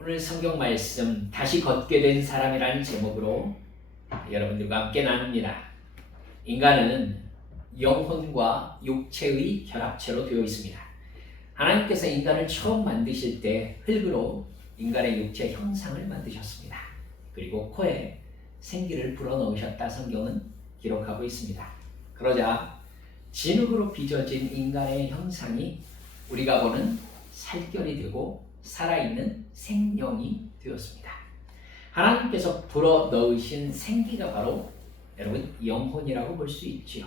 오늘 성경 말씀 다시 걷게 된 사람이라는 제목으로 여러분들과 함께 나눕니다. 인간은 영혼과 육체의 결합체로 되어 있습니다. 하나님께서 인간을 처음 만드실 때 흙으로 인간의 육체 형상을 만드셨습니다. 그리고 코에 생기를 불어넣으셨다 성경은 기록하고 있습니다. 그러자 진흙으로 빚어진 인간의 형상이 우리가 보는 살결이 되고 살아있는 생명이 되었습니다. 하나님께서 불어넣으신 생기가 바로 여러분 영혼이라고 볼 수 있지요.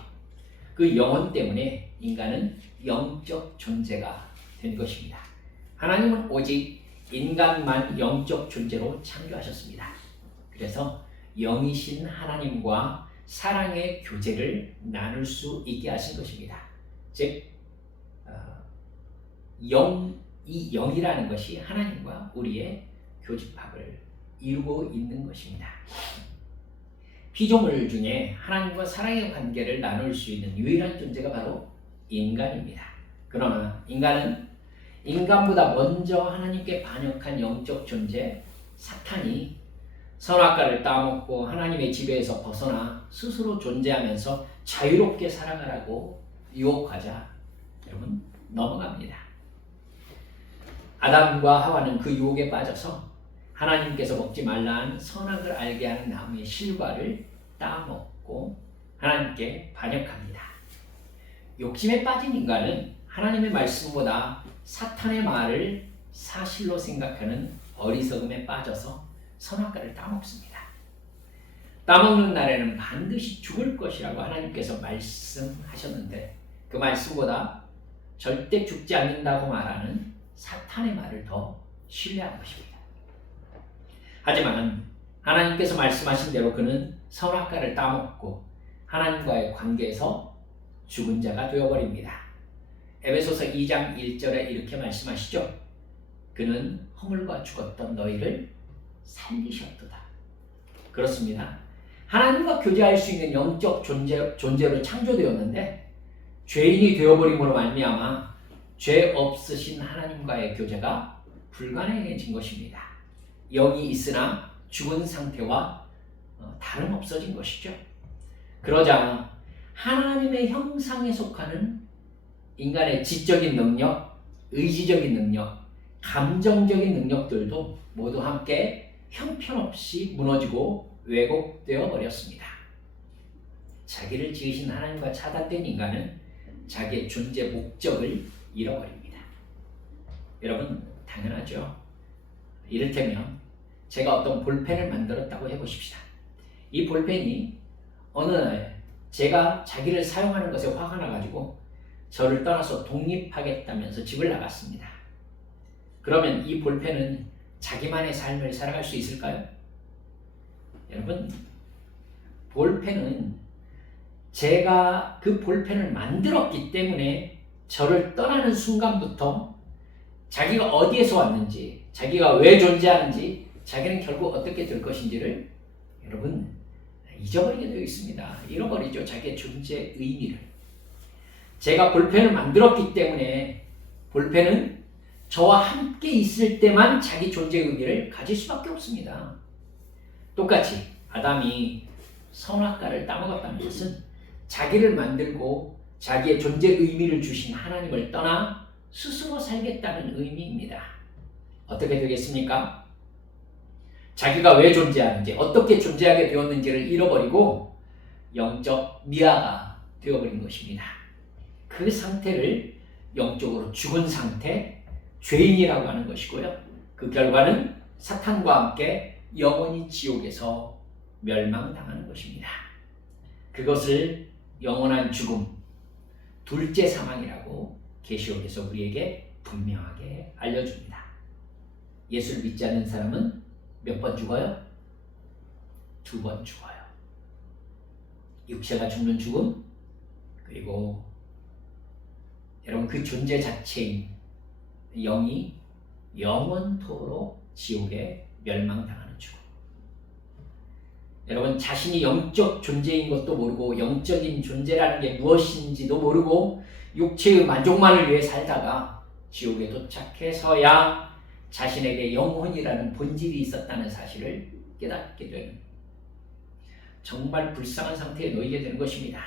그 영혼 때문에 인간은 영적 존재가 된 것입니다. 하나님은 오직 인간만 영적 존재로 창조하셨습니다. 그래서 영이신 하나님과 사랑의 교제를 나눌 수 있게 하신 것입니다. 즉 이 영이라는 것이 하나님과 우리의 교집합을 이루고 있는 것입니다. 피조물 중에 하나님과 사랑의 관계를 나눌 수 있는 유일한 존재가 바로 인간입니다. 그러나 인간은 인간보다 먼저 하나님께 반역한 영적 존재 사탄이 선악과를 따먹고 하나님의 지배에서 벗어나 스스로 존재하면서 자유롭게 살아가라고 유혹하자 여러분 넘어갑니다. 아담과 하와는 그 유혹에 빠져서 하나님께서 먹지 말라는 선악을 알게 하는 나무의 실과를 따먹고 하나님께 반역합니다. 욕심에 빠진 인간은 하나님의 말씀보다 사탄의 말을 사실로 생각하는 어리석음에 빠져서 선악과를 따먹습니다. 따먹는 날에는 반드시 죽을 것이라고 하나님께서 말씀하셨는데 그 말씀보다 절대 죽지 않는다고 말하는 사탄의 말을 더 신뢰한 것입니다. 하지만 하나님께서 말씀하신 대로 그는 선악과를 따먹고 하나님과의 관계에서 죽은 자가 되어버립니다. 에베소서 2장 1절에 이렇게 말씀하시죠. 그는 허물과 죽었던 너희를 살리셨도다. 그렇습니다. 하나님과 교제할 수 있는 영적 존재로 창조되었는데 죄인이 되어버림으로 말미암아 죄 없으신 하나님과의 교제가 불가능해진 것입니다. 영이 있으나 죽은 상태와 다름없어진 것이죠. 그러자 하나님의 형상에 속하는 인간의 지적인 능력, 의지적인 능력, 감정적인 능력들도 모두 함께 형편없이 무너지고 왜곡되어 버렸습니다. 자기를 지으신 하나님과 차단된 인간은 자기의 존재 목적을 잃어버립니다. 여러분 당연하죠. 이를테면 제가 어떤 볼펜을 만들었다고 해보십시다. 이 볼펜이 어느 날 제가 자기를 사용하는 것에 화가 나가지고 저를 떠나서 독립하겠다면서 집을 나갔습니다. 그러면 이 볼펜은 자기만의 삶을 살아갈 수 있을까요? 여러분 볼펜은 제가 그 볼펜을 만들었기 때문에 저를 떠나는 순간부터 자기가 어디에서 왔는지, 자기가 왜 존재하는지, 자기는 결국 어떻게 될 것인지를 여러분 잊어버리게 되어 있습니다. 잃어버리죠. 자기의 존재 의미를. 제가 볼펜을 만들었기 때문에 볼펜은 저와 함께 있을 때만 자기 존재 의미를 가질 수밖에 없습니다. 똑같이 아담이 선악과를 따먹었다는 것은 자기를 만들고 자기의 존재 의미를 주신 하나님을 떠나 스스로 살겠다는 의미입니다. 어떻게 되겠습니까? 자기가 왜 존재하는지, 어떻게 존재하게 되었는지를 잃어버리고 영적 미아가 되어버린 것입니다. 그 상태를 영적으로 죽은 상태, 죄인이라고 하는 것이고요. 그 결과는 사탄과 함께 영원히 지옥에서 멸망당하는 것입니다. 그것을 영원한 죽음, 둘째 사망이라고 계시록에서 우리에게 분명하게 알려줍니다. 예수를 믿지 않는 사람은 몇 번 죽어요? 2번 죽어요. 육체가 죽는 죽음, 그리고 여러분 그 존재 자체인 영이 영원토록 지옥에 멸망당하는 죽음. 여러분 자신이 영적 존재인 것도 모르고 영적인 존재라는 게 무엇인지도 모르고 육체의 만족만을 위해 살다가 지옥에 도착해서야 자신에게 영혼이라는 본질이 있었다는 사실을 깨닫게 되는 정말 불쌍한 상태에 놓이게 되는 것입니다.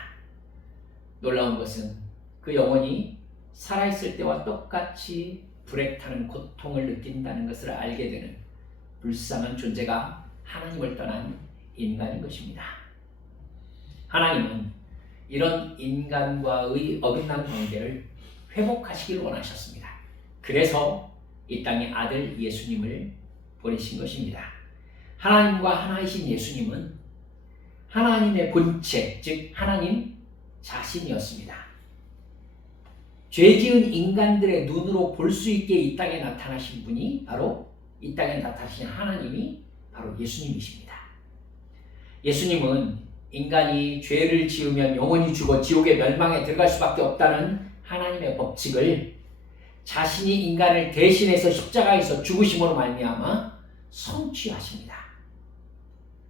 놀라운 것은 그 영혼이 살아있을 때와 똑같이 불에 타는 고통을 느낀다는 것을 알게 되는 불쌍한 존재가 하나님을 떠난 인간인 것입니다. 하나님은 이런 인간과의 어긋난 관계를 회복하시길 원하셨습니다. 그래서 이 땅에 아들 예수님을 보내신 것입니다. 하나님과 하나이신 예수님은 하나님의 본체, 즉 하나님 자신이었습니다. 죄 지은 인간들의 눈으로 볼 수 있게 이 땅에 나타나신 분이 바로 이 땅에 나타나신 하나님이 바로 예수님이십니다. 예수님은 인간이 죄를 지으면 영원히 죽어 지옥의 멸망에 들어갈 수밖에 없다는 하나님의 법칙을 자신이 인간을 대신해서 십자가에서 죽으심으로 말미암아 성취하십니다.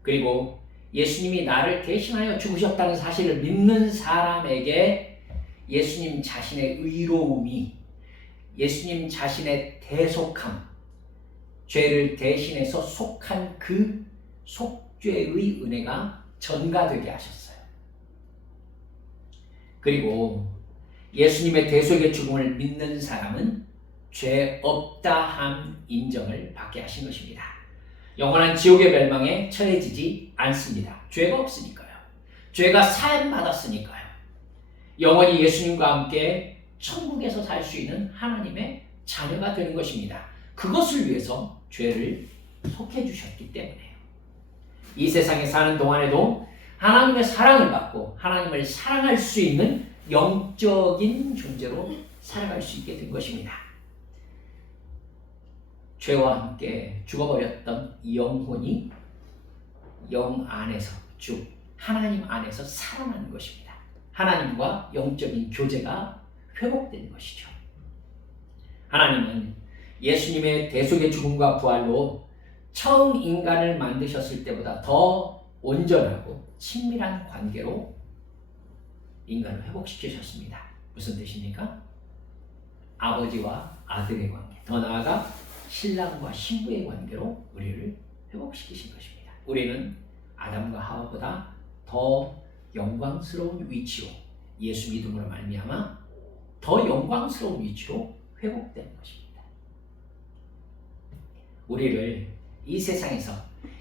그리고 예수님이 나를 대신하여 죽으셨다는 사실을 믿는 사람에게 예수님 자신의 의로움이, 예수님 자신의 대속함, 죄를 대신해서 속한 그 속죄의 은혜가 전가되게 하셨어요. 그리고 예수님의 대속의 죽음을 믿는 사람은 죄 없다함 인정을 받게 하신 것입니다. 영원한 지옥의 멸망에 처해지지 않습니다. 죄가 없으니까요. 죄가 사함받았으니까요. 영원히 예수님과 함께 천국에서 살 수 있는 하나님의 자녀가 되는 것입니다. 그것을 위해서 죄를 속해 주셨기 때문에요. 이 세상에 사는 동안에도 하나님의 사랑을 받고 하나님을 사랑할 수 있는 영적인 존재로 살아갈 수 있게 된 것입니다. 죄와 함께 죽어버렸던 영혼이 영 안에서, 즉 하나님 안에서 살아나는 것입니다. 하나님과 영적인 교제가 회복되는 것이죠. 하나님은 예수님의 대속의 죽음과 부활로 처음 인간을 만드셨을 때보다 더 온전하고 친밀한 관계로 인간을 회복시키셨습니다. 무슨 뜻입니까? 아버지와 아들의 관계, 더 나아가 신랑과 신부의 관계로 우리를 회복시키신 것입니다. 우리는 아담과 하와보다 더 영광스러운 위치로, 예수 믿음으로 말미암아 더 영광스러운 위치로 회복되는 것입니다. 우리를 이 세상에서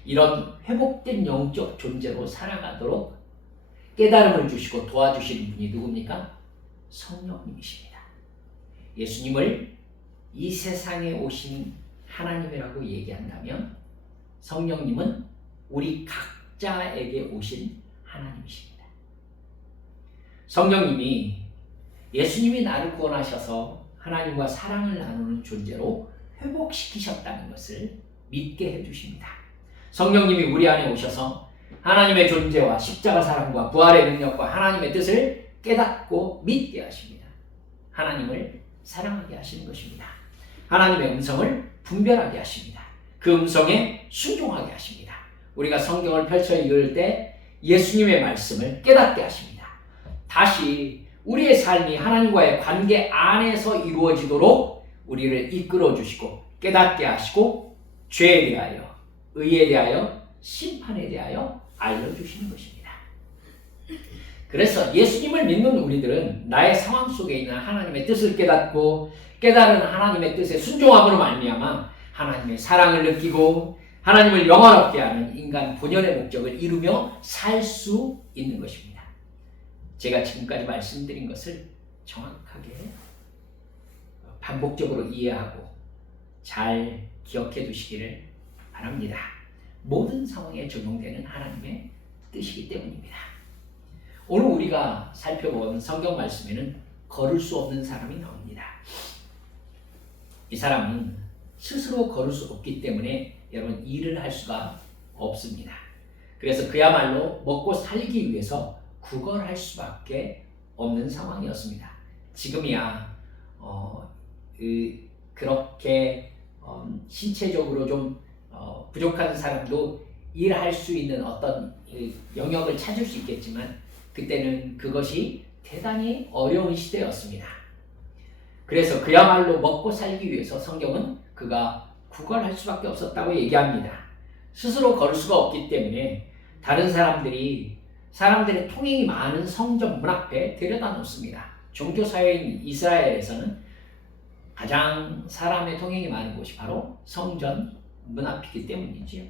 이런 회복된 영적 존재로 살아가도록 깨달음을 주시고 도와주시는 분이 누굽니까? 성령님이십니다. 예수님을 이 세상에 오신 하나님이라고 얘기한다면 성령님은 우리 각자에게 오신 하나님이십니다. 성령님이 예수님이 나를 구원하셔서 하나님과 사랑을 나누는 존재로 회복시키셨다는 것을 믿게 해주십니다. 성령님이 우리 안에 오셔서 하나님의 존재와 십자가 사랑과 부활의 능력과 하나님의 뜻을 깨닫고 믿게 하십니다. 하나님을 사랑하게 하시는 것입니다. 하나님의 음성을 분별하게 하십니다. 그 음성에 순종하게 하십니다. 우리가 성경을 펼쳐 읽을 때 예수님의 말씀을 깨닫게 하십니다. 다시 우리의 삶이 하나님과의 관계 안에서 이루어지도록 우리를 이끌어 주시고 깨닫게 하시고 죄에 대하여, 의에 대하여, 심판에 대하여 알려주시는 것입니다. 그래서 예수님을 믿는 우리들은 나의 상황 속에 있는 하나님의 뜻을 깨닫고 깨달은 하나님의 뜻에 순종함으로 말미암아 하나님의 사랑을 느끼고 하나님을 영원롭게 하는 인간 본연의 목적을 이루며 살 수 있는 것입니다. 제가 지금까지 말씀드린 것을 정확하게 반복적으로 이해하고 잘 기억해 두시기를 바랍니다. 모든 상황에 적용되는 하나님의 뜻이기 때문입니다. 오늘 우리가 살펴본 성경 말씀에는 걸을 수 없는 사람이 나옵니다. 이 사람은 스스로 걸을 수 없기 때문에 여러분 일을 할 수가 없습니다. 그래서 그야말로 먹고 살기 위해서 구걸할 수밖에 없는 상황이었습니다. 지금이야 그렇게 신체적으로 좀 부족한 사람도 일할 수 있는 어떤 영역을 찾을 수 있겠지만 그때는 그것이 대단히 어려운 시대였습니다. 그래서 그야말로 먹고 살기 위해서 성경은 그가 구걸할 수밖에 없었다고 얘기합니다. 스스로 걸을 수가 없기 때문에 다른 사람들의 통행이 많은 성전 문 앞에 데려다 놓습니다. 종교사회인 이스라엘에서는 가장 사람의 통행이 많은 곳이 바로 성전 문 앞이기 때문이지요.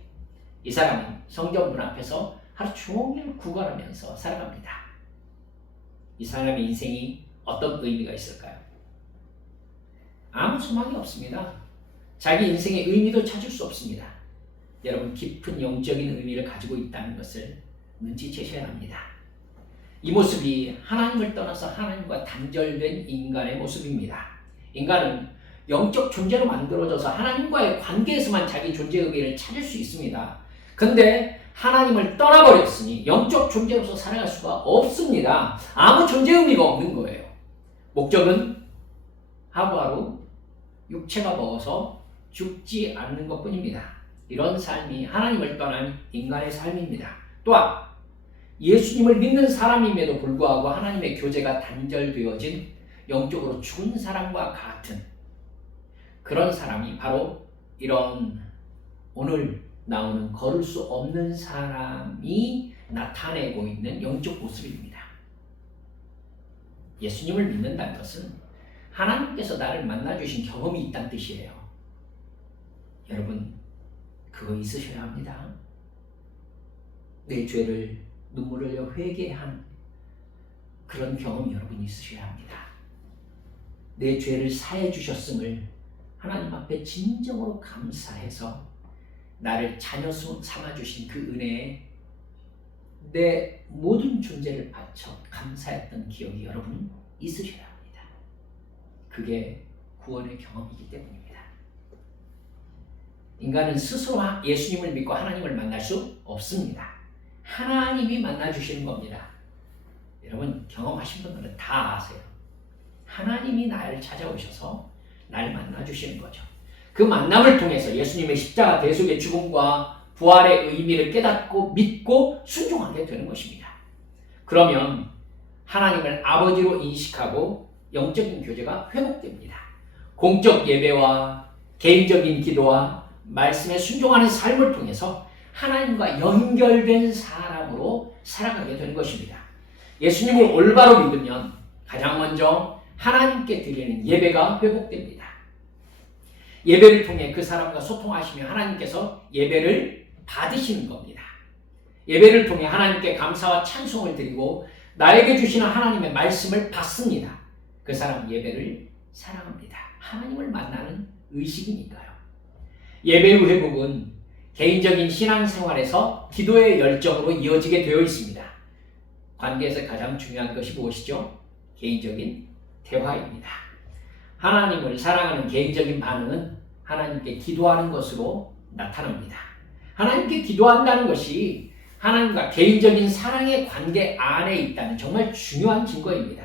이 사람은 성전 문 앞에서 하루 종일 구걸하면서 살아갑니다. 이 사람의 인생이 어떤 의미가 있을까요? 아무 소망이 없습니다. 자기 인생의 의미도 찾을 수 없습니다. 여러분, 깊은 영적인 의미를 가지고 있다는 것을 눈치채셔야 합니다. 이 모습이 하나님을 떠나서 하나님과 단절된 인간의 모습입니다. 인간은 영적 존재로 만들어져서 하나님과의 관계에서만 자기 존재의 의미를 찾을 수 있습니다. 근데 하나님을 떠나버렸으니 영적 존재로서 살아갈 수가 없습니다. 아무 존재의 의미가 없는 거예요. 목적은 하루하루 육체가 먹어서 죽지 않는 것뿐입니다. 이런 삶이 하나님을 떠난 인간의 삶입니다. 또한 예수님을 믿는 사람임에도 불구하고 하나님의 교제가 단절되어진 영적으로 죽은 사람과 같은 그런 사람이 바로 이런 오늘 나오는 걸을 수 없는 사람이 나타내고 있는 영적 모습입니다. 예수님을 믿는다는 것은 하나님께서 나를 만나주신 경험이 있다는 뜻이에요. 여러분, 그거 있으셔야 합니다. 내 죄를 눈물을 흘려 회개한 그런 경험이 여러분 있으셔야 합니다. 내 죄를 사해 주셨음을 하나님 앞에 진정으로 감사해서 나를 자녀 삼아주신 그 은혜에 내 모든 존재를 바쳐 감사했던 기억이 여러분 있으셔야 합니다. 그게 구원의 경험이기 때문입니다. 인간은 스스로 예수님을 믿고 하나님을 만날 수 없습니다. 하나님이 만나주시는 겁니다. 여러분, 경험하신 분들은 다 아세요. 하나님이 나를 찾아오셔서 날 만나주시는 거죠. 그 만남을 통해서 예수님의 십자가 대속의 죽음과 부활의 의미를 깨닫고 믿고 순종하게 되는 것입니다. 그러면 하나님을 아버지로 인식하고 영적인 교제가 회복됩니다. 공적 예배와 개인적인 기도와 말씀에 순종하는 삶을 통해서 하나님과 연결된 사람으로 살아가게 되는 것입니다. 예수님을 올바로 믿으면 가장 먼저 하나님께 드리는 예배가 회복됩니다. 예배를 통해 그 사람과 소통하시며 하나님께서 예배를 받으시는 겁니다. 예배를 통해 하나님께 감사와 찬송을 드리고 나에게 주시는 하나님의 말씀을 받습니다. 그 사람은 예배를 사랑합니다. 하나님을 만나는 의식이니까요. 예배 후 회복은 개인적인 신앙생활에서 기도의 열정으로 이어지게 되어 있습니다. 관계에서 가장 중요한 것이 무엇이죠? 개인적인 대화입니다. 하나님을 사랑하는 개인적인 반응은 하나님께 기도하는 것으로 나타납니다. 하나님께 기도한다는 것이 하나님과 개인적인 사랑의 관계 안에 있다는 정말 중요한 증거입니다.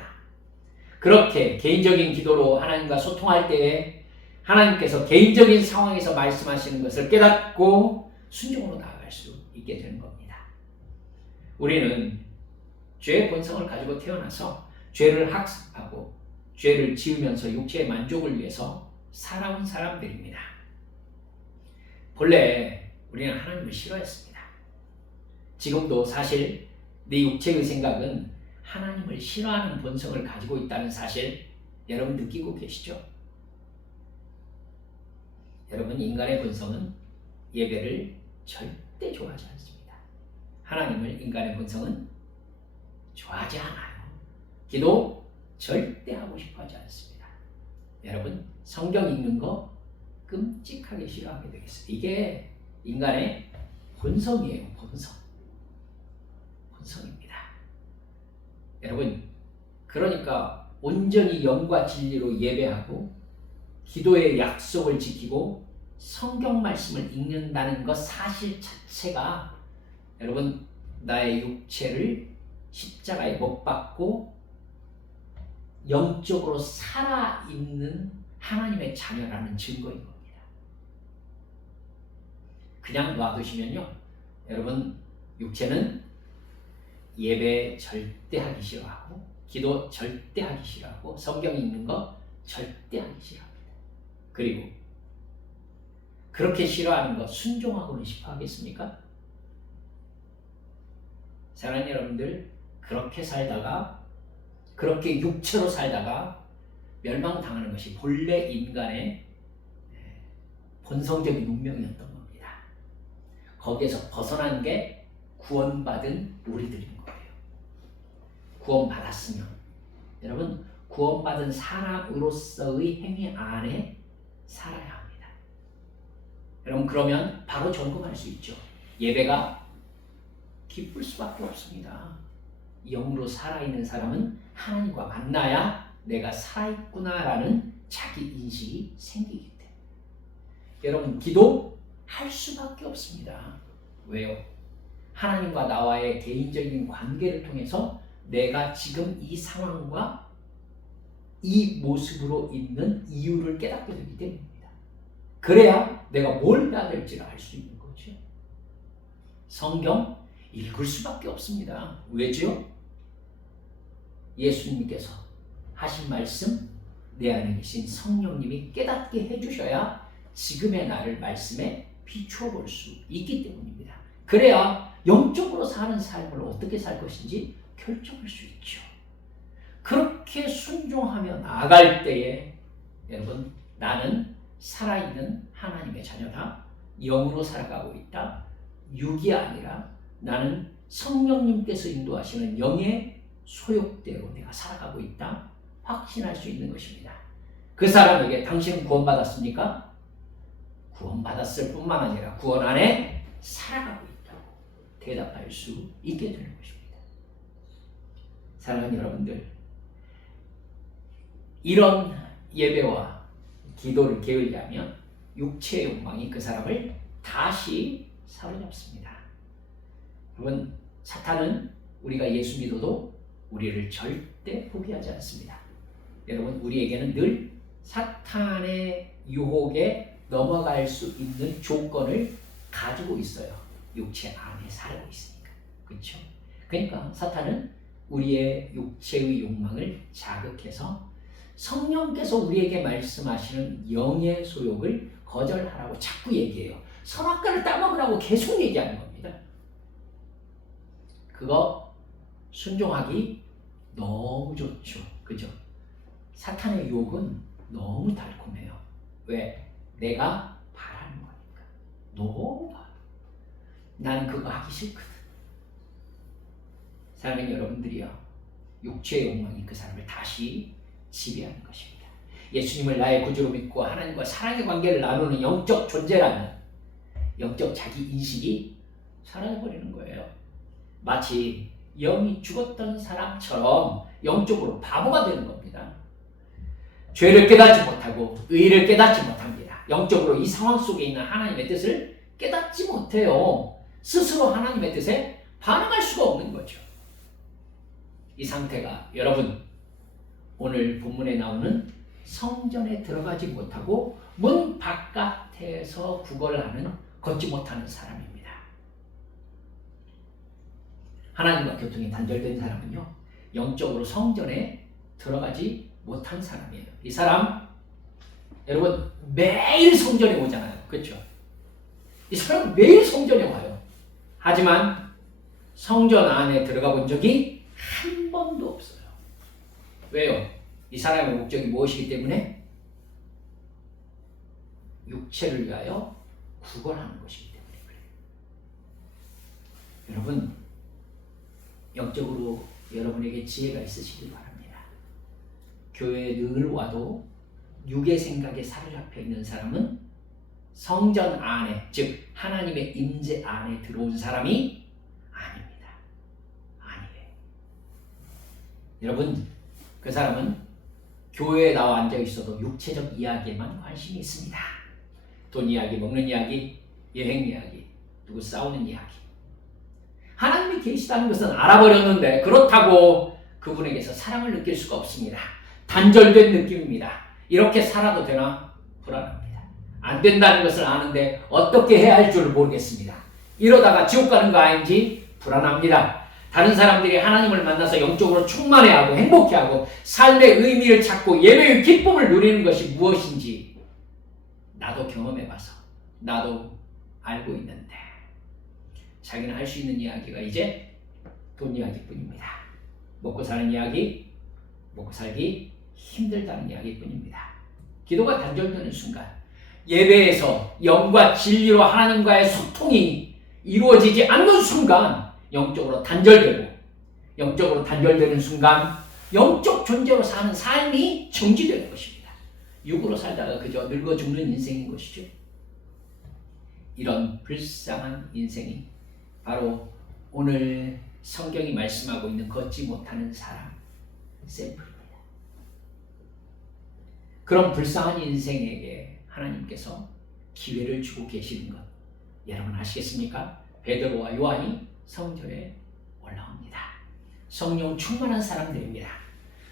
그렇게 개인적인 기도로 하나님과 소통할 때에 하나님께서 개인적인 상황에서 말씀하시는 것을 깨닫고 순종으로 나아갈 수 있게 되는 겁니다. 우리는 죄의 본성을 가지고 태어나서 죄를 학습하고 죄를 지으면서 육체의 만족을 위해서 살아온 사람들입니다. 본래 우리는 하나님을 싫어했습니다. 지금도 사실 내 육체의 생각은 하나님을 싫어하는 본성을 가지고 있다는 사실 여러분 느끼고 계시죠? 여러분, 인간의 본성은 예배를 절대 좋아하지 않습니다. 하나님을 인간의 본성은 좋아하지 않아요. 기도 절대 하고 싶어 하지 않습니다. 여러분, 성경 읽는 거 끔찍하게 싫어하게 되겠어요. 이게 인간의 본성이에요. 본성입니다. 여러분, 그러니까 온전히 영과 진리로 예배하고 기도의 약속을 지키고 성경 말씀을 읽는다는 것 사실 자체가 여러분, 나의 육체를 십자가에 못 박고 영적으로 살아있는 하나님의 자녀라는 증거인 겁니다. 그냥 놔두시면요, 여러분, 육체는 예배 절대 하기 싫어하고 기도 절대 하기 싫어하고 성경 읽는 거 절대 하기 싫어합니다. 그리고 그렇게 싫어하는 거 순종하고는 싶어 하겠습니까? 사랑하는 여러분들, 그렇게 살다가, 그렇게 육체로 살다가 멸망당하는 것이 본래 인간의 본성적인 운명이었던 겁니다. 거기에서 벗어난 게 구원받은 우리들인 거예요. 구원받았으면, 여러분, 구원받은 사람으로서의 행위 안에 살아야 합니다. 여러분, 그러면 바로 점검할 수 있죠. 예배가 기쁠 수밖에 없습니다. 영으로 살아있는 사람은 하나님과 만나야 내가 살아있구나라는 자기 인식이 생기기 때문에 여러분, 기도할 수밖에 없습니다. 왜요? 하나님과 나와의 개인적인 관계를 통해서 내가 지금 이 상황과 이 모습으로 있는 이유를 깨닫게 되기 때문입니다. 그래야 내가 뭘 해야 될지를 알 수 있는 거죠. 성경 읽을 수밖에 없습니다. 왜죠? 예수님께서 하신 말씀, 내 안에 계신 성령님이 깨닫게 해주셔야 지금의 나를 말씀에 비추어 볼 수 있기 때문입니다. 그래야 영적으로 사는 삶을 어떻게 살 것인지 결정할 수 있죠. 그렇게 순종하며 나아갈 때에 여러분, 나는 살아있는 하나님의 자녀다. 영으로 살아가고 있다. 육이 아니라 나는 성령님께서 인도하시는 영의 소욕대로 내가 살아가고 있다. 확신할 수 있는 것입니다. 그 사람에게 당신은 구원받았습니까? 구원받았을 뿐만 아니라 구원 안에 살아가고 있다고 대답할 수 있게 되는 것입니다. 사랑하는 여러분들, 이런 예배와 기도를 게을리하면 육체의 욕망이 그 사람을 다시 사로잡습니다. 여러분, 사탄은 우리가 예수 믿어도 우리를 절대 포기하지 않습니다. 여러분, 우리에게는 늘 사탄의 유혹에 넘어갈 수 있는 조건을 가지고 있어요. 육체 안에 살고 있으니까. 그렇죠? 그러니까 사탄은 우리의 육체의 욕망을 자극해서 성령께서 우리에게 말씀하시는 영의 소욕을 거절하라고 자꾸 얘기해요. 선악과를 따먹으라고 계속 얘기하는 겁니다. 그거 순종하기 너무 좋죠. 그죠? 사탄의 유혹은 너무 달콤해요. 왜? 내가 바라는 거니까. 너무 바라. 나는 그거 하기 싫거든. 사랑하는 여러분들이요, 육체의 욕망이 그 사람을 다시 지배하는 것입니다. 예수님을 나의 구주로 믿고 하나님과 사랑의 관계를 나누는 영적 존재라는 영적 자기 인식이 사라져버리는 거예요. 마치 영이 죽었던 사람처럼 영적으로 바보가 되는 겁니다. 죄를 깨닫지 못하고 의를 깨닫지 못합니다. 영적으로 이 상황 속에 있는 하나님의 뜻을 깨닫지 못해요. 스스로 하나님의 뜻에 반응할 수가 없는 거죠. 이 상태가 여러분, 오늘 본문에 나오는 성전에 들어가지 못하고 문 바깥에서 구걸하는, 걷지 못하는 사람입니다. 하나님과 교통이 단절된 사람은요, 영적으로 성전에 들어가지 못한 사람이에요. 이 사람, 여러분, 매일 성전에 오잖아요. 그렇죠? 이 사람 매일 성전에 와요. 하지만 성전 안에 들어가 본 적이 한 번도 없어요. 왜요? 이 사람의 목적이 무엇이기 때문에? 육체를 위하여 구걸하는 것이기 때문에 그래요. 여러분, 영적으로 여러분에게 지혜가 있으시길 바랍니다. 교회에 늘 와도 육의 생각에 사로잡혀 있는 사람은 성전 안에, 즉 하나님의 임재 안에 들어온 사람이 아닙니다. 아니에요. 여러분, 그 사람은 교회에 나와 앉아 있어도 육체적 이야기에만 관심이 있습니다. 돈 이야기, 먹는 이야기, 여행 이야기, 누구 싸우는 이야기. 하나님이 계시다는 것은 알아버렸는데 그렇다고 그분에게서 사랑을 느낄 수가 없습니다. 단절된 느낌입니다. 이렇게 살아도 되나? 불안합니다. 안 된다는 것을 아는데 어떻게 해야 할 줄 모르겠습니다. 이러다가 지옥 가는 거 아닌지 불안합니다. 다른 사람들이 하나님을 만나서 영적으로 충만해하고 행복해하고 삶의 의미를 찾고 예배의 기쁨을 누리는 것이 무엇인지 나도 경험해봐서 나도 알고 있는데 자기는 할 수 있는 이야기가 이제 돈 이야기뿐입니다. 먹고 사는 이야기, 먹고 살기 힘들다는 이야기뿐입니다. 기도가 단절되는 순간, 예배에서 영과 진리로 하나님과의 소통이 이루어지지 않는 순간 영적으로 단절되는 순간 영적 존재로 사는 삶이 정지되는 것입니다. 육으로 살다가 그저 늙어 죽는 인생인 것이죠. 이런 불쌍한 인생이 바로 오늘 성경이 말씀하고 있는 걷지 못하는 사람 샘플입니다. 그런 불쌍한 인생에게 하나님께서 기회를 주고 계시는 것 여러분 아시겠습니까? 베드로와 요한이 성전에 올라옵니다. 성령 충만한 사람들입니다.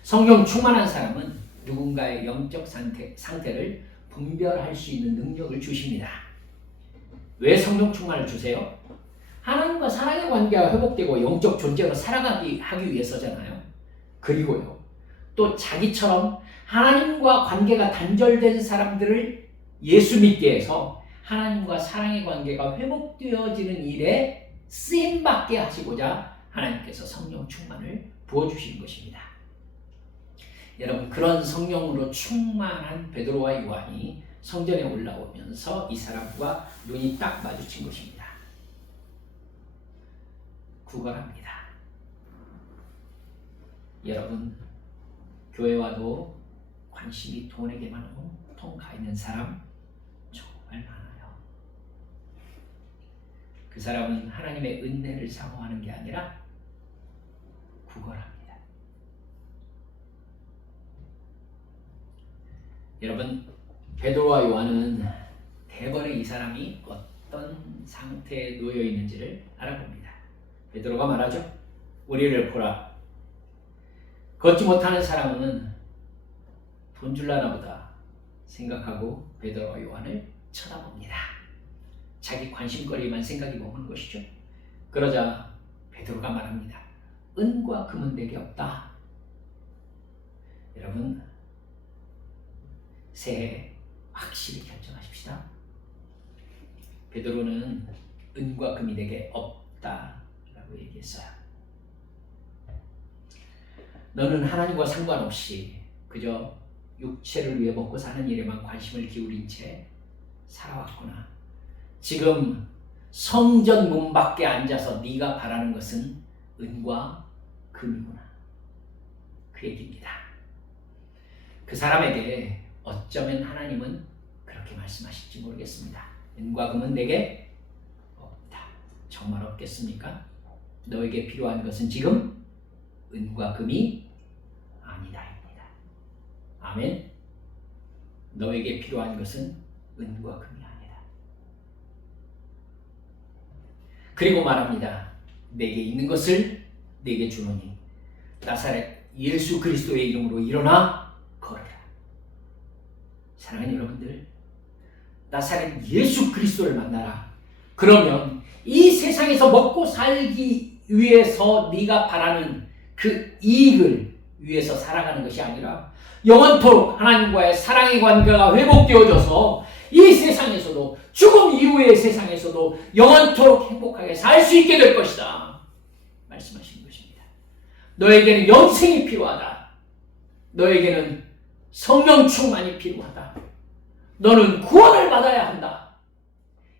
성령 충만한 사람은 누군가의 영적 상태를 분별할 수 있는 능력을 주십니다. 왜 성령 충만을 주세요? 하나님과 사랑의 관계가 회복되고 영적 존재로 살아가기 하기 위해서잖아요. 그리고요, 또 자기처럼 하나님과 관계가 단절된 사람들을 예수 믿게 해서 하나님과 사랑의 관계가 회복되어지는 일에 쓰임받게 하시고자 하나님께서 성령 충만을 부어주시는 것입니다. 여러분, 그런 성령으로 충만한 베드로와 요한이 성전에 올라오면서 이 사람과 눈이 딱 마주친 것입니다. 구걸합니다. 여러분, 교회와도 관심이 돈에게만 온통 가 있는 사람 정말 많아요. 그 사람은 하나님의 은혜를 사모하는 게 아니라 구걸합니다. 여러분, 베드로와 요한은 대번에 이 사람이 어떤 상태에 놓여 있는지를 알아봅니다. 베드로가 말하죠. 우리를 보라. 걷지 못하는 사람은 돈 줄라나 보다 생각하고 베드로와 요한을 쳐다봅니다. 자기 관심거리만 생각이 머무는 것이죠. 그러자 베드로가 말합니다. 은과 금은 내게 없다. 여러분, 새해 확실히 결정하십시다. 베드로는 은과 금이 내게 없다라고 얘기했어요. 너는 하나님과 상관없이 그저 육체를 위해 먹고 사는 일에만 관심을 기울인 채 살아왔구나. 지금 성전 문 밖에 앉아서 네가 바라는 것은 은과 금이구나. 그 얘기입니다. 그 사람에게 어쩌면 하나님은 그렇게 말씀하실지 모르겠습니다. 은과 금은 내게 없다. 정말 없겠습니까? 너에게 필요한 것은 지금 은과 금이 아니다입니다. 아멘. 너에게 필요한 것은 은과 금이 아니다. 그리고 말합니다. 내게 있는 것을 내게 주노니 나사렛 예수 그리스도의 이름으로 일어나 걸어라. 사랑하는 여러분들, 나사렛 예수 그리스도를 만나라. 그러면 이 세상에서 먹고 살기 위해서 네가 바라는 그 이익을 위해서 살아가는 것이 아니라 영원토록 하나님과의 사랑의 관계가 회복되어져서 이 세상에서도 죽음 이후의 세상에서도 영원토록 행복하게 살 수 있게 될 것이다 말씀하시는 것입니다. 너에게는 영생이 필요하다. 너에게는 성령 충만이 필요하다. 너는 구원을 받아야 한다.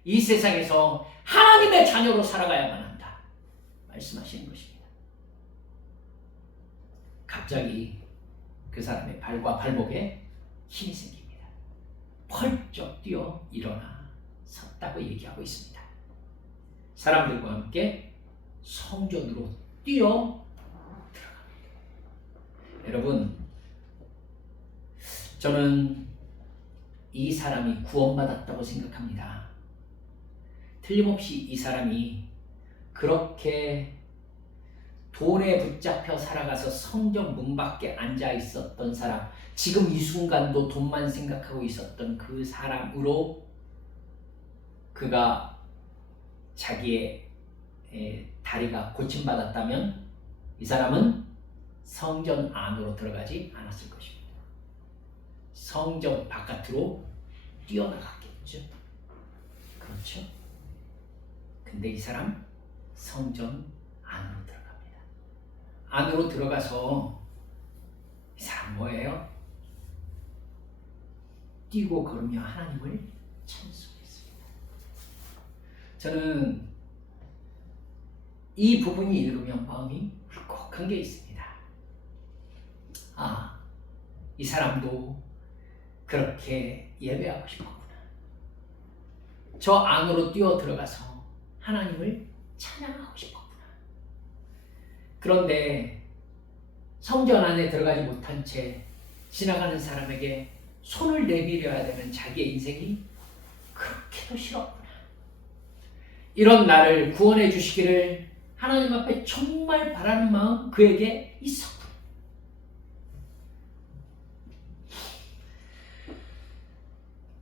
이 세상에서 하나님의 자녀로 살아가야만 한다 말씀하시는 것입니다. 갑자기 그 사람의 발과 발목에 힘이 생깁니다. 펄쩍 뛰어 일어나 섰다고 얘기하고 있습니다. 사람들과 함께 성전으로 뛰어 들어갑니다. 여러분, 저는 이 사람이 구원받았다고 생각합니다. 틀림없이 이 사람이 그렇게 돈에 붙잡혀 살아가서 성전 문 밖에 앉아 있었던 사람, 지금 이 순간도 돈만 생각하고 있었던 그 사람으로 그가 자기의 다리가 고침받았다면 이 사람은 성전 안으로 들어가지 않았을 것입니다. 성전 바깥으로 뛰어나갔겠죠. 그렇죠? 근데 이 사람 성전 안으로 들어갑니다. 안으로 들어가서 이 사람 뭐예요? 뛰고 걸으며 하나님을 찬송했습니다. 저는 이 부분이 읽으면 마음이 울컥한 게 있습니다. 아, 이 사람도 그렇게 예배하고 싶었구나. 저 안으로 뛰어 들어가서 하나님을 찬양하고 싶었구나. 그런데 성전 안에 들어가지 못한 채 지나가는 사람에게 손을 내밀어야 되는 자기의 인생이 그렇게도 싫었구나. 이런 나를 구원해 주시기를 하나님 앞에 정말 바라는 마음 그에게 있었구나.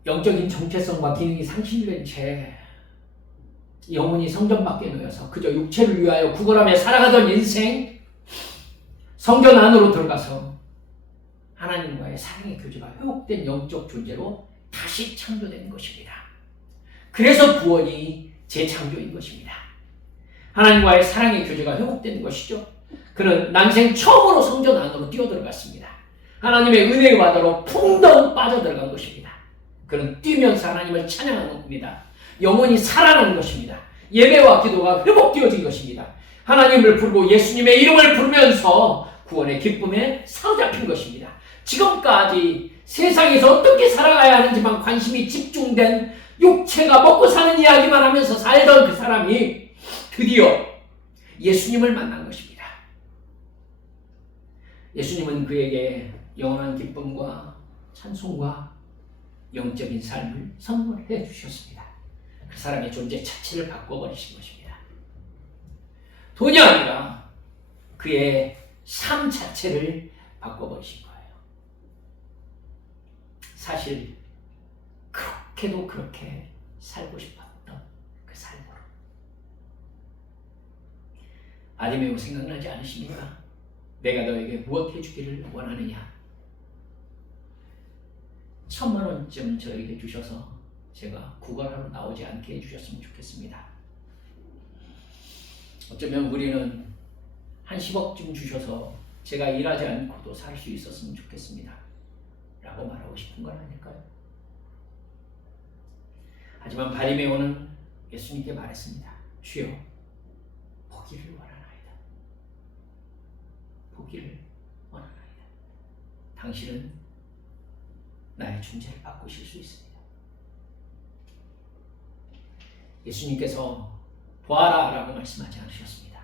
영적인 정체성과 기능이 상실된 채 영혼이 성전 밖에 놓여서 그저 육체를 위하여 구걸하며 살아가던 인생, 성전 안으로 들어가서 하나님과의 사랑의 교제가 회복된 영적 존재로 다시 창조된 것입니다. 그래서 구원이 재창조인 것입니다. 하나님과의 사랑의 교제가 회복된 것이죠. 그는 난생 처음으로 성전 안으로 뛰어들어갔습니다. 하나님의 은혜의 바다로 풍덩 빠져들어간 것입니다. 그는 뛰면서 하나님을 찬양하는 겁니다. 영혼이 살아난 것입니다. 예배와 기도가 회복되어진 것입니다. 하나님을 부르고 예수님의 이름을 부르면서 구원의 기쁨에 사로잡힌 것입니다. 지금까지 세상에서 어떻게 살아가야 하는지만 관심이 집중된 육체가 먹고 사는 이야기만 하면서 살던 그 사람이 드디어 예수님을 만난 것입니다. 예수님은 그에게 영원한 기쁨과 찬송과 영적인 삶을 선물해 주셨습니다. 그 사람의 존재 자체를 바꿔버리신 것입니다. 돈이 아니라 그의 삶 자체를 바꿔버리신 거예요. 사실 그렇게도 그렇게 살고 싶었던 그 삶으로. 바디메오 생각나지 않으십니까? 내가 너에게 무엇 해주기를 원하느냐? 1,000,000원쯤 저에게 주셔서 제가 구걸하러 나오지 않게 해주셨으면 좋겠습니다. 어쩌면 우리는 한 10억쯤 주셔서 제가 일하지 않고도 살 수 있었으면 좋겠습니다. 라고 말하고 싶은 건 아닐까요? 하지만 바리메오는 예수님께 말했습니다. 주여, 보기를 원하나이다. 보기를 원하나이다. 당신은 나의 존재를 바꾸실 수 있습니다. 예수님께서 보아라 라고 말씀하지 않으셨습니다.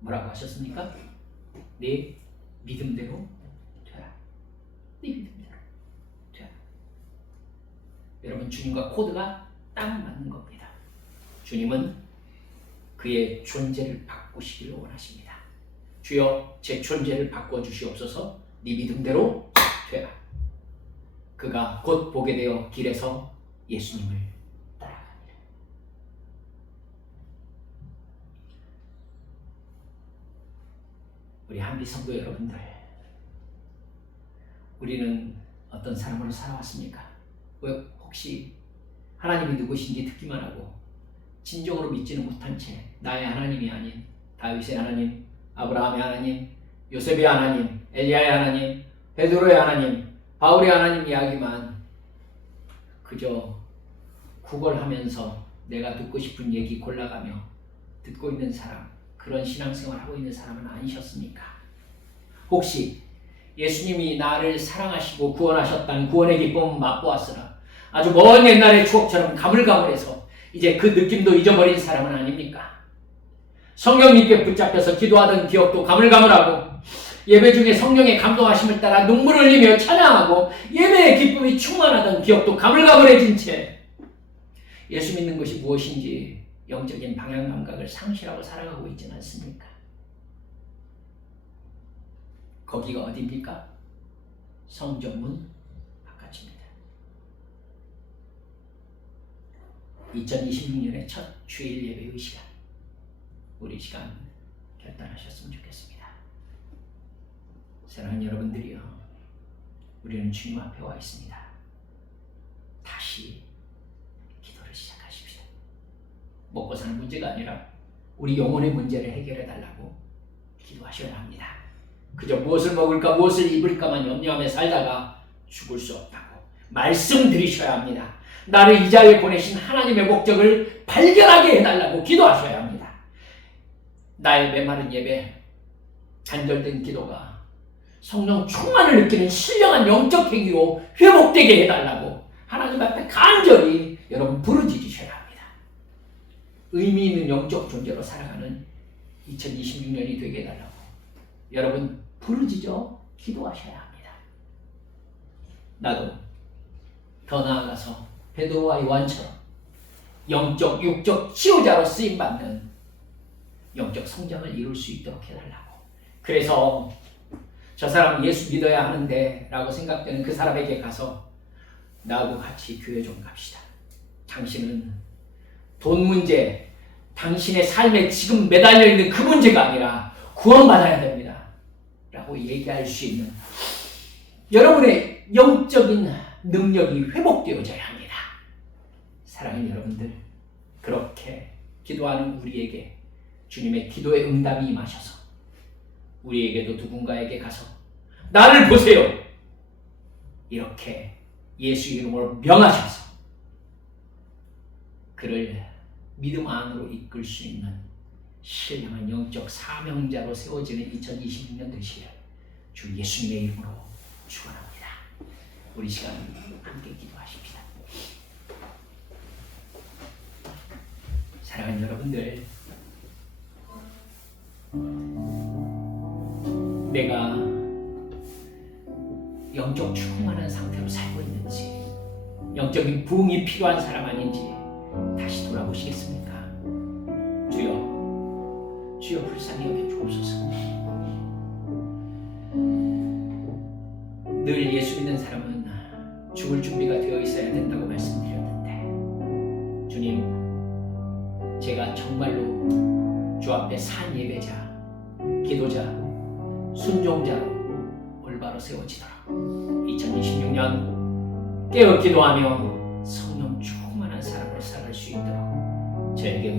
뭐라고 하셨습니까? 네 믿음대로 되라. 네 믿음대로 되라. 여러분, 주님과 코드가 딱 맞는 겁니다. 주님은 그의 존재를 바꾸시기를 원하십니다. 주여, 제 존재를 바꿔주시옵소서. 네 믿음대로 되라. 그가 곧 보게 되어 길에서 예수님을 따라갑니다. 우리 한비 성도 여러분들, 우리는 어떤 사람으로 살아왔습니까? 혹시 하나님이 누구신지 듣기만 하고 진정으로 믿지는 못한 채 나의 하나님이 아닌 다윗의 하나님, 아브라함의 하나님, 요셉의 하나님, 엘리야의 하나님, 베드로의 하나님, 바울의 하나님 이야기만 그저 구걸하면서 내가 듣고 싶은 얘기 골라가며 듣고 있는 사람, 그런 신앙생활하고 있는 사람은 아니셨습니까? 혹시 예수님이 나를 사랑하시고 구원하셨다는 구원의 기쁨은 맛보았으나 아주 먼 옛날의 추억처럼 가물가물해서 이제 그 느낌도 잊어버린 사람은 아닙니까? 성령님께 붙잡혀서 기도하던 기억도 가물가물하고 예배 중에 성령의 감동하심을 따라 눈물을 흘리며 찬양하고 예배의 기쁨이 충만하던 기억도 가물가물해진 채 예수 믿는 것이 무엇인지 영적인 방향 감각을 상실하고 살아가고 있지는 않습니까? 거기가 어디입니까? 성전문 바깥입니다. 2026년의 첫 주일 예배의 시간, 우리 시간 결단하셨으면 좋겠습니다. 사랑하는 여러분들이요, 우리는 주님 앞에 와 있습니다. 다시 기도를 시작하십시다. 먹고 사는 문제가 아니라 우리 영혼의 문제를 해결해 달라고 기도하셔야 합니다. 그저 무엇을 먹을까 무엇을 입을까만 염려하며 살다가 죽을 수 없다고 말씀드리셔야 합니다. 나를 이 자리에 보내신 하나님의 목적을 발견하게 해달라고 기도하셔야 합니다. 나의 메마른 예배, 단절된 기도가 성령 충만을 느끼는 신령한 영적 행위로 회복되게 해달라고 하나님 앞에 간절히 여러분 부르짖으셔야 합니다. 의미 있는 영적 존재로 살아가는 2026년이 되게 해달라고 여러분 부르짖어 기도하셔야 합니다. 나도 더 나아가서 베드로와 요한처럼 영적, 육적 치유자로 쓰임받는 영적 성장을 이룰 수 있도록 해달라고. 그래서 저 사람 예수 믿어야 하는데 라고 생각되는 그 사람에게 가서 나하고 같이 교회 좀 갑시다. 당신은 돈 문제, 당신의 삶에 지금 매달려 있는 그 문제가 아니라 구원받아야 됩니다 라고 얘기할 수 있는 여러분의 영적인 능력이 회복되어져야 합니다. 사랑하는 여러분들, 그렇게 기도하는 우리에게 주님의 기도의 응답이 임하셔서 우리에게도 누군가에게 가서 나를 보세요 이렇게 예수 이름으로 명하셔서 그를 믿음 안으로 이끌 수 있는 신령한 영적 사명자로 세워지는 2026년 되시길 주 예수님의 이름으로 축원합니다. 우리 시간 함께 기도하십시다. 사랑하는 여러분들, 내가 영적 충만한 상태로 살고 있는지, 영적인 부흥이 필요한 사람 아닌지 다시 돌아보시겠습니까? 주여 불쌍히 여겨 주옵소서. 늘 예수 믿는 사람은 죽을 준비가 되어 있어야 된다고 말씀드렸는데, 주님, 제가 정말로 주 앞에 산 예배자, 기도자, 순종자로 올바로 세워지도록 2026년 깨어 기도하며 성령 충만한 사람으로 살아갈 수 있도록 저에게